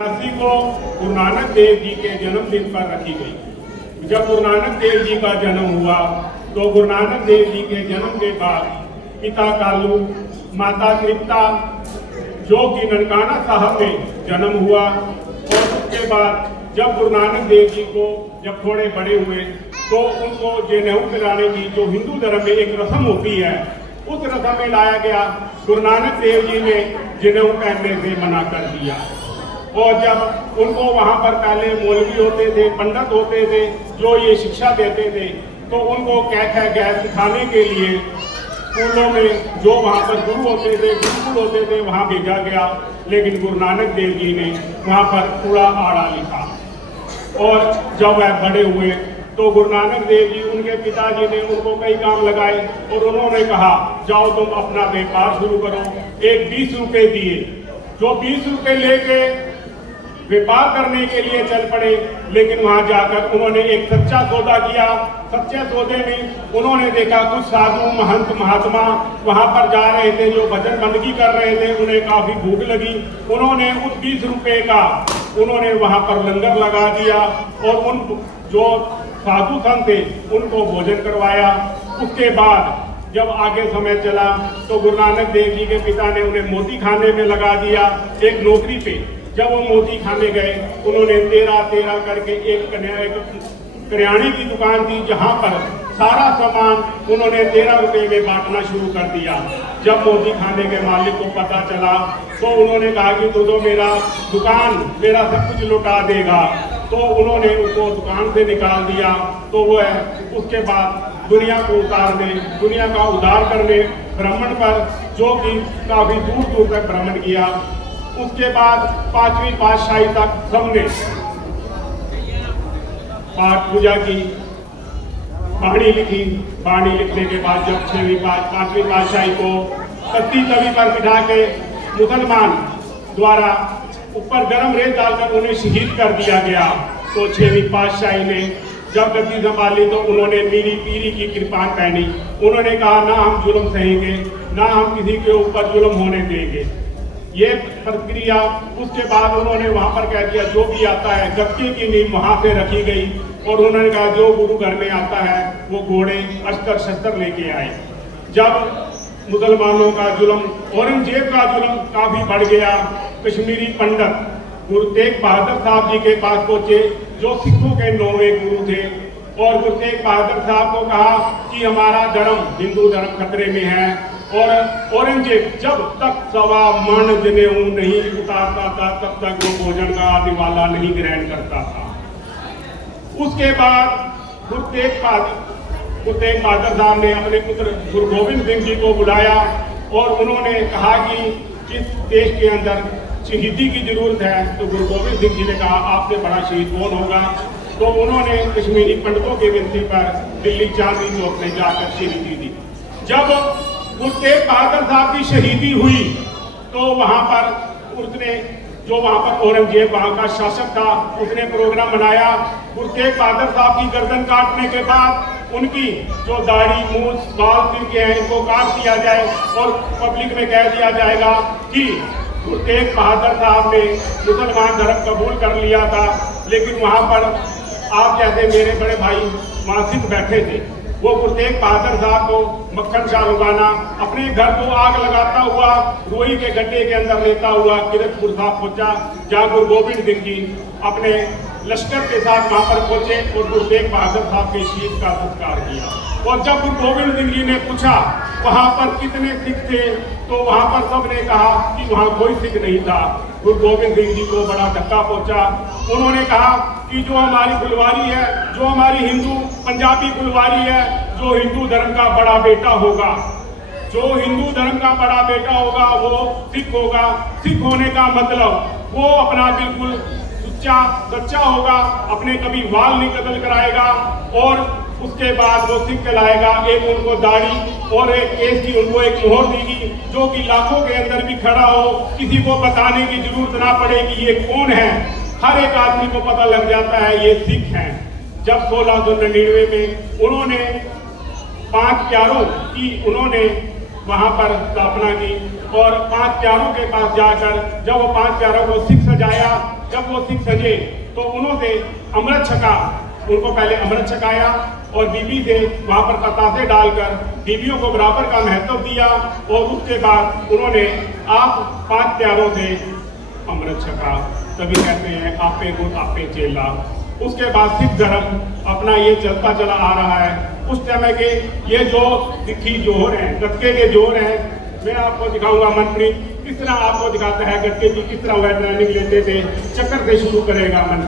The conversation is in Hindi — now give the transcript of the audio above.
को गुरु नानक देव जी के जन्मदिन पर रखी गई। जब गुरु नानक देव जी का जन्म हुआ तो गुरु नानक देव जी के जन्म के बाद पिता कालू, माता तृप्ता, जो कि ननकाना साहब में जन्म हुआ, और उसके बाद जब गुरु नानक देव जी को जब थोड़े बड़े हुए तो उनको जनेऊ कराने की जो हिंदू धर्म में एक रस्म होती है, उस रस्म में लाया गया। गुरु नानक देव जी ने जनेऊ पहनने से मना कर दिया, और जब उनको वहां पर पहले मौलवी होते थे, पंडित होते थे जो ये शिक्षा देते थे, तो उनको क्या गैर सिखाने के लिए स्कूलों में जो वहां पर गुरु होते थे, गुरुकुल होते थे, वहां भेजा गया। लेकिन गुरु नानक देव जी ने वहां पर कूड़ा आड़ा लिखा, और जब वह बड़े हुए तो गुरु नानक देव जी, उनके पिताजी ने उनको कई काम लगाए, और उन्होंने कहा जाओ तुम अपना व्यापार शुरू करो। एक 20 रुपए दिए, जो 20 रुपए लेके व्यापार करने के लिए चल पड़े। लेकिन वहां जाकर उन्होंने एक सच्चा सौदा किया। सच्चे सौदे में उन्होंने देखा कुछ साधु, महंत, महात्मा वहां पर जा रहे थे जो भजन बंदगी कर रहे थे, उन्हें काफी भूख लगी। उन्होंने उस 20 रुपए का उन्होंने वहां पर लंगर लगा दिया, और उन जो साधु संत थे उनको भोजन करवाया। उसके बाद जब आगे समय चला तो गुरु नानक देव जी के पिता ने उन्हें मोती खाने में लगा दिया, एक नौकरी पे। जब वो मोती खाने गए, उन्होंने 13 करके एक करियाने की दुकान थी, जहां पर सारा सामान उन्होंने 13 रुपए में बांटना शुरू कर दिया। जब मोती खाने के मालिक को पता चला तो उन्होंने कहा कि तू तो मेरा दुकान, मेरा सब कुछ लुटा देगा। तो उन्होंने उसको दुकान से निकाल दिया। तो वह उसके बाद दुनिया को उतारने, दुनिया का उद्धार करने भ्रमण पर, जो कि काफी दूर दूर तक भ्रमण किया। उसके बाद 5वीं पातशाही तक सबने पाठ पूजा की, बाणी लिखी। बाणी लिखने के बाद जब 5वीं पातशाही को कत्ती तवी पर बिठा के मुसलमान द्वारा ऊपर गर्म रेत डालकर उन्हें शहीद कर दिया गया, तो 6वीं पातशाही ने जब गद्दी संभाली तो उन्होंने मीरी पीरी की कृपान पहनी। उन्होंने कहा ना हम जुल्म सहेंगे, ना हम किसी के ऊपर जुल्म होने देंगे। ये प्रक्रिया, उसके बाद उन्होंने वहां पर कह दिया जो भी आता है, गद्दी की नींव वहां पे रखी गई, और उन्होंने कहा जो गुरु घर में आता है वो घोड़े, अस्त्र शस्त्र लेके आए। जब मुसलमानों का जुल्म, औरंगजेब का जुल्म काफी बढ़ गया, कश्मीरी पंडित गुरु तेग बहादुर साहब जी के पास पहुंचे, जो सिखों के 9वें गुरु थे, और गुरु तेग बहादुर साहब को कहा कि हमारा धर्म, हिंदू धर्म खतरे में है। और औरंगजेब जब तक 1.25 मन जनेऊ नहीं उतारता था तब तक वो भोजन का दिवाला नहीं ग्रहण करता था। उसके बाद गुरु तेग बहादुर साहब ने अपने पुत्र गुरु गोविंद सिंह जी को बुलाया, और उन्होंने कहा कि इस देश के अंदर शहीदी की जरूरत है। तो गुरु गोविंद सिंह जी ने कहा आपसे बड़ा शहीद कौन होगा। तो उन्होंने कश्मीरी पंडितों की विनती पर दिल्ली चांदनी चौक में जाकर शहीदी दी। जब गुरु तेग बहादुर साहब की शहीदी हुई तो वहां पर उसने, जो वहां पर औरंगजेब वहां का शासक था, उसने प्रोग्राम बनाया। गुरु तेग बहादुर साहब की गर्दन काटने के बाद उनकी जो दाढ़ी, मूछ, बाल तिनके हैं, इनको काट दिया जाए, और पब्लिक में कह दिया जाएगा कि गुरु तेग बहादुर साहब ने मुसलमान धर्म कबूल कर लिया था। लेकिन वहां पर आप जैसे मेरे बड़े भाई वहां सिख बैठे थे, वो गुरु तेग बहादुर साहब को मक्खन शाह रुबाना अपने घर को आग लगाता हुआ रोई के गड्ढे के अंदर लेता हुआ किरतपुर साहब पहुंचा, जहां गुरु गोविंद सिंह जी अपने लश्कर के साथ वहां पर पहुंचे और गुरु तेग बहादुर साहब के शहीद का संस्कार किया। और जब गुरु गोविंद सिंह जी ने पूछा वहां पर कितने सिख थे, तो वहां पर सबने कहा कि वहां कोई सिख नहीं था। गुरु गोविंद सिंह जी को बड़ा धक्का पहुंचा। उन्होंने कहा कि जो हमारी फुलवारी है, जो हमारी हिंदू पंजाबी फुलवारी है, जो हिंदू धर्म का बड़ा बेटा होगा, जो हिंदू धर्म का बड़ा बेटा होगा वो सिख होगा। सिख होने का मतलब वो अपना बिल्कुल सच्चा होगा, अपने कभी वाल नहीं कत्ल कराएगा, और उसके बाद वो सिख कहलाएगा। एक उनको दाढ़ी और एक केस की उनको एक मोहर देगी, जो कि लाखों के अंदर भी खड़ा हो, किसी को बताने की जरूरत ना पड़े कि ये कौन है, हर एक आदमी को पता लग जाता है ये सिख हैं। जब 1699 में उन्होंने 5 प्यारों की उन्होंने वहां पर स्थापना की, और 5 प्यारों के पास जाकर जब वो 5 प्यारों को सिख सजाया, जब वो सिख सजे तो उन्होंने अमृत छका, उनको पहले अमृत छकाया और बीबी से वहां पर पतासे डालकर बीबियों को बराबर का महत्व दिया और उसके बाद उन्होंने आप 5 प्यारों से अमृत छका। तभी कहते हैं आपे गुण आपे चेला। उसके बाद सिख धर्म अपना ये चलता चला आ रहा है। उस समय के ये जो सिखी जोहर हैं, गतके के जोहर हैं, मैं आपको दिखाऊंगा मनप्रीत किस तरह आपको दिखाता है गतके की किस तरह वह ट्रेनिंग लेते थे। चक्कर से शुरू करेगा मन